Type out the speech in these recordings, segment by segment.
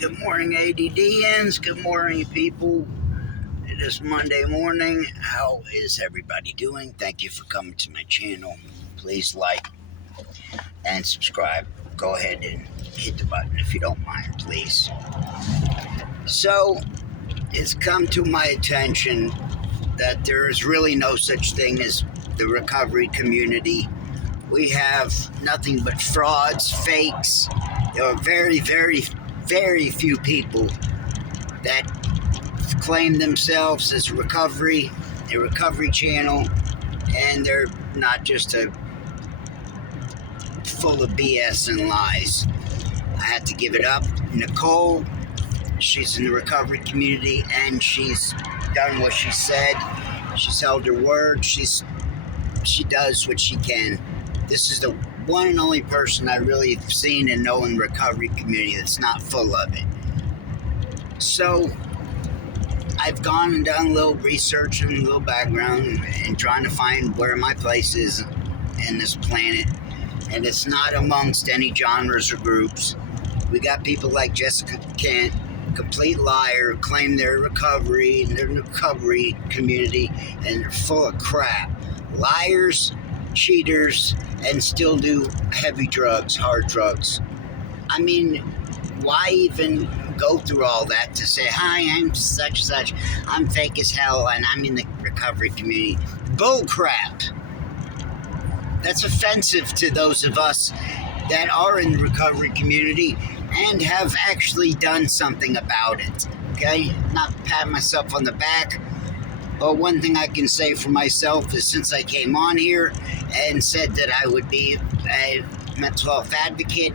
Good morning, ADDNs. Good morning, people. It is Monday morning. How is everybody doing? Thank you for coming to my channel. Please like and subscribe. Go ahead and hit the button if you don't mind, please. So, it's come to my attention that there is really no such thing as the recovery community. We have nothing but frauds, fakes. There are very, very, very few people that claim themselves as a recovery channel, and they're not just full of BS and lies. I had to give it up. Nicole, she's in the recovery community, and she's done what she said. She's held her word. She does what she can. This is the one and only person I really have seen and know in the recovery community that's not full of it. So I've gone and done a little research and a little background and trying to find where my place is in this planet. And it's not amongst any genres or groups. We got people like Jessica Kent, complete liar, claim they're recovery and they're in the recovery community, and they're full of crap. Liars, cheaters, and still do heavy drugs, hard drugs. I mean, why even go through all that to say, hi, I'm such and such, I'm fake as hell, and I'm in the recovery community? Bull crap. That's offensive to those of us that are in the recovery community and have actually done something about it. Okay? Not pat myself on the back, but one thing I can say for myself is since I came on here and said that I would be a mental health advocate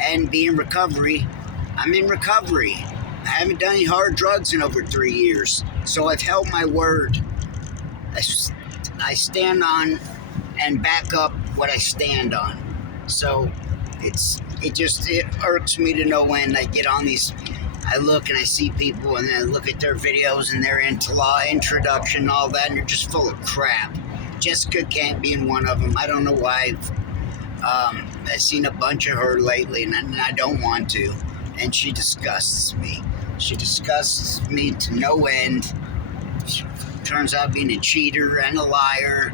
and be in recovery, I'm in recovery. I haven't done any hard drugs in over 3 years, so I've held my word. I stand on and back up what I stand on. So it irks me to no end. I get on these, I look and I see people, and then I look at their videos and they're into law introduction and all that, and they're just full of crap. Jessica Kent being one of them. I don't know why. I've seen a bunch of her lately, and I don't want to. And she disgusts me. She disgusts me to no end. She turns out being a cheater and a liar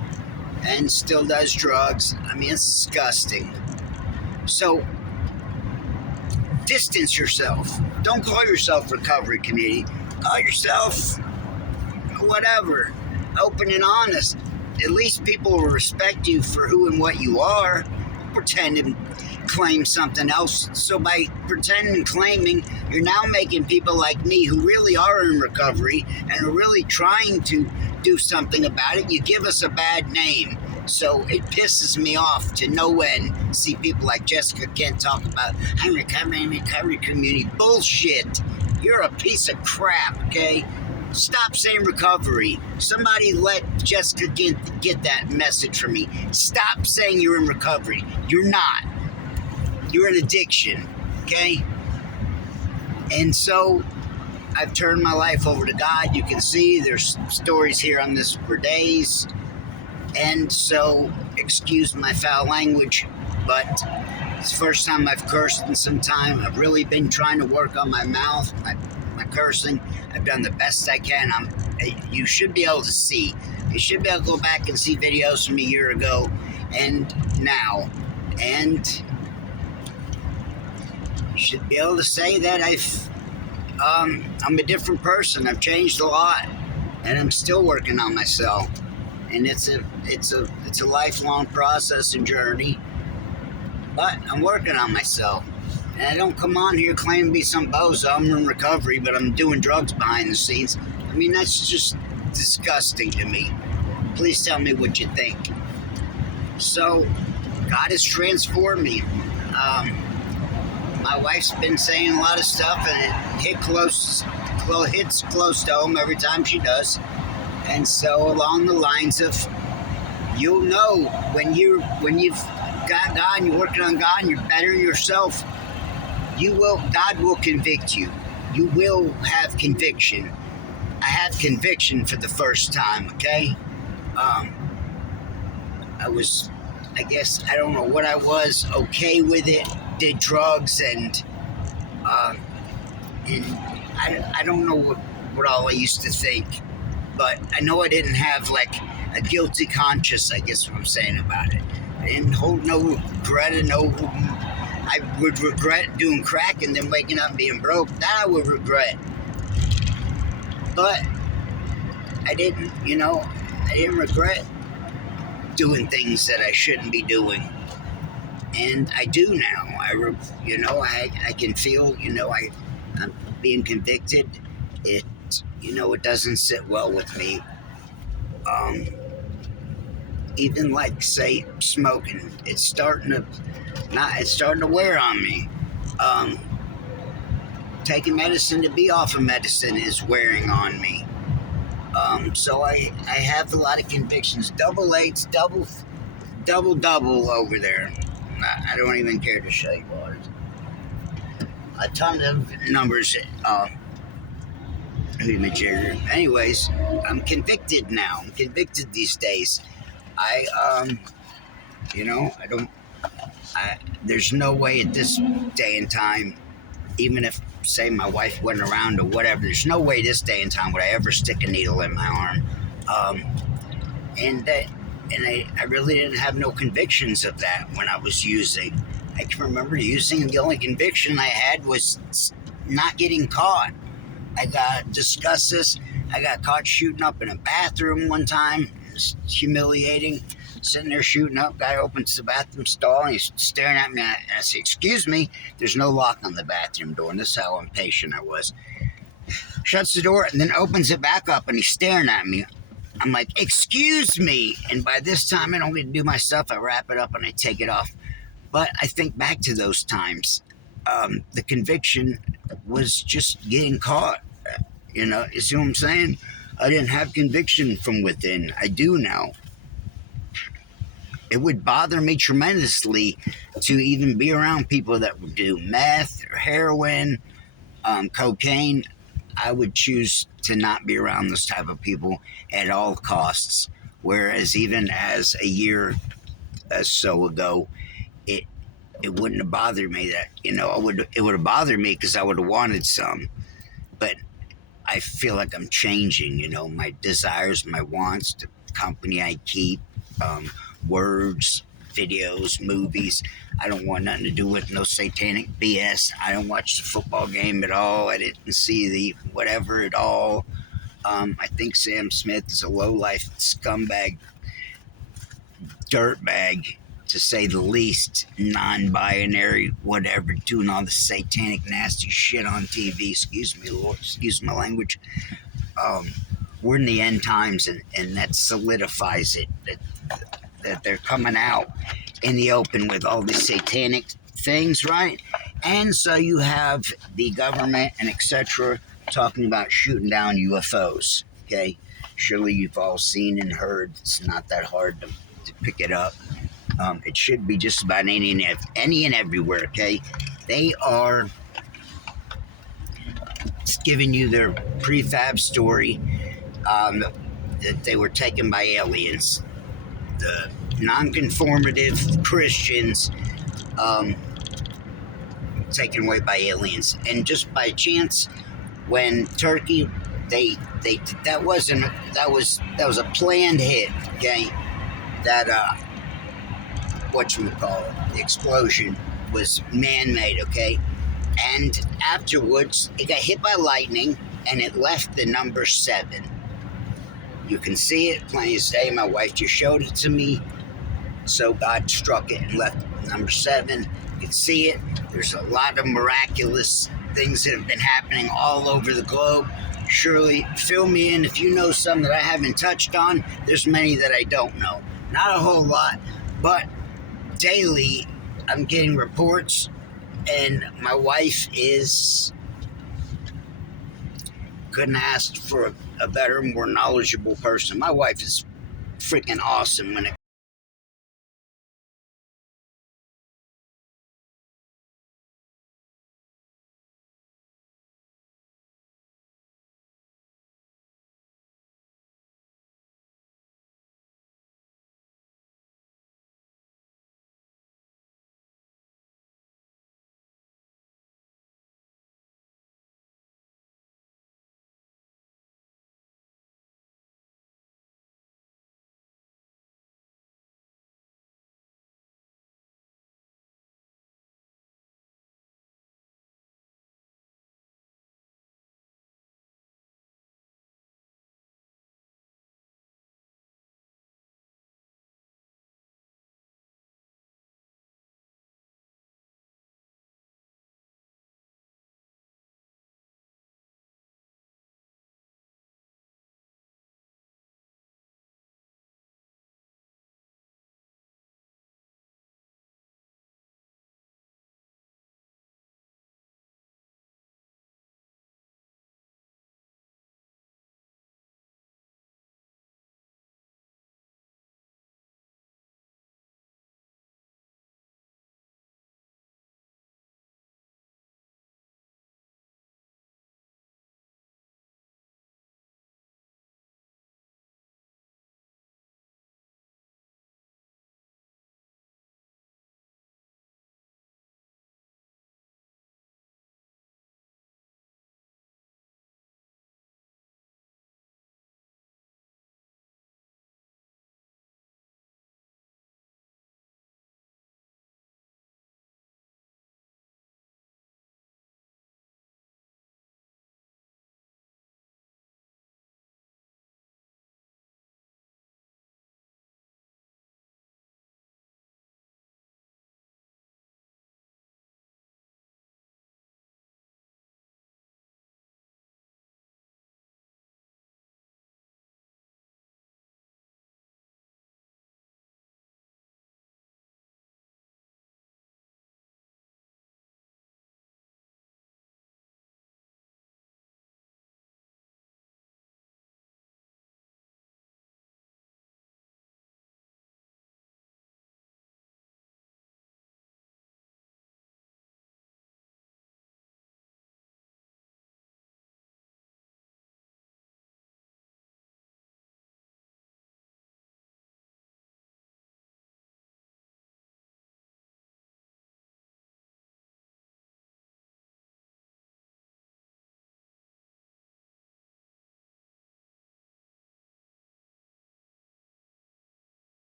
and still does drugs. I mean, it's disgusting. So, distance yourself. Don't call yourself recovery community. Call yourself whatever. Open and honest. At least people will respect you for who and what you are. Pretend and claim something else. So by pretending and claiming, you're now making people like me who really are in recovery and are really trying to do something about it, you give us a bad name. So it pisses me off to no end. See people like Jessica Kent talk about, I'm recovering in the recovery community. Bullshit. You're a piece of crap, okay? Stop saying recovery. Somebody let Jessica get that message from me. Stop saying you're in recovery. You're not. You're in addiction, okay? And so I've turned my life over to God. You can see there's stories here on this for days. And so, excuse my foul language, but it's the first time I've cursed in some time. I've really been trying to work on my mouth, my cursing. I've done the best I can. You should be able to see. You should be able to go back and see videos from a year ago and now. And you should be able to say that I'm a different person. I've changed a lot, and I'm still working on myself. And it's a lifelong process and journey. But I'm working on myself. And I don't come on here claiming to be some bozo. I'm in recovery, but I'm doing drugs behind the scenes. I mean, that's just disgusting to me. Please tell me what you think. So, God has transformed me. My wife's been saying a lot of stuff, and it hits close to home every time she does. And so along the lines of, you'll know when you've got God and you're working on God and you're bettering yourself, God will convict you. You will have conviction. I had conviction for the first time, okay? I don't know what I was, okay with it, did drugs, and And I don't know what all I used to think, but I know I didn't have like a guilty conscience, I guess what I'm saying about it. I didn't hold no regret and no. I would regret doing crack and then waking up and being broke. That I would regret. But I didn't, I didn't regret doing things that I shouldn't be doing. And I do now. I can feel, I'm being convicted. It doesn't sit well with me. Even like say smoking, it's starting to wear on me. Taking medicine to be off of medicine is wearing on me. So I have a lot of convictions. Double eights, double over there. I don't even care to show you what. A ton of numbers. Anyways, I'm convicted now. I'm convicted these days. There's no way at this day and time, even if, say, my wife wasn't around or whatever, there's no way this day and time would I ever stick a needle in my arm. And I really didn't have no convictions of that when I was using. I can remember using, and the only conviction I had was not getting caught. I got caught shooting up in a bathroom one time. It was humiliating. Sitting there shooting up, guy opens the bathroom stall and he's staring at me. And I say, "Excuse me, there's no lock on the bathroom door." And this is how impatient I was. Shuts the door and then opens it back up and he's staring at me. I'm like, "Excuse me." And by this time, I don't get to do my stuff. I wrap it up and I take it off. But I think back to those times. The conviction was just getting caught. You see what I'm saying? I didn't have conviction from within. I do now. It would bother me tremendously to even be around people that would do meth or heroin, cocaine. I would choose to not be around those type of people at all costs. Whereas even as a year or so ago, it wouldn't have bothered me that, it would have bothered me because I would have wanted some. But I feel like I'm changing, my desires, my wants, the company I keep, words, videos, movies. I don't want nothing to do with no satanic BS. I don't watch the football game at all. I didn't see the whatever at all. I think Sam Smith is a low-life scumbag, dirtbag, to say the least, non-binary, whatever, doing all the satanic, nasty shit on TV. Excuse me, Lord. Excuse my language. We're in the end times, and that solidifies it. That they're coming out in the open with all these satanic things, right? And so you have the government and etc. talking about shooting down UFOs, okay? Surely you've all seen and heard. It's not that hard to pick it up. It should be just about any and everywhere, okay? They are giving you their prefab story that they were taken by aliens. The non-conformative Christians taken away by aliens, and just by chance, when Turkey, that was a planned hit, okay? That the explosion was man-made, okay? And afterwards, it got hit by lightning, and it left the number 7. You can see it plain as day. My wife just showed it to me. So God struck it and left number 7. You can see it. There's a lot of miraculous things that have been happening all over the globe. Surely, fill me in if you know some that I haven't touched on. There's many that I don't know. Not a whole lot, but daily I'm getting reports, and my wife couldn't ask for a better, more knowledgeable person. My wife is freaking awesome when it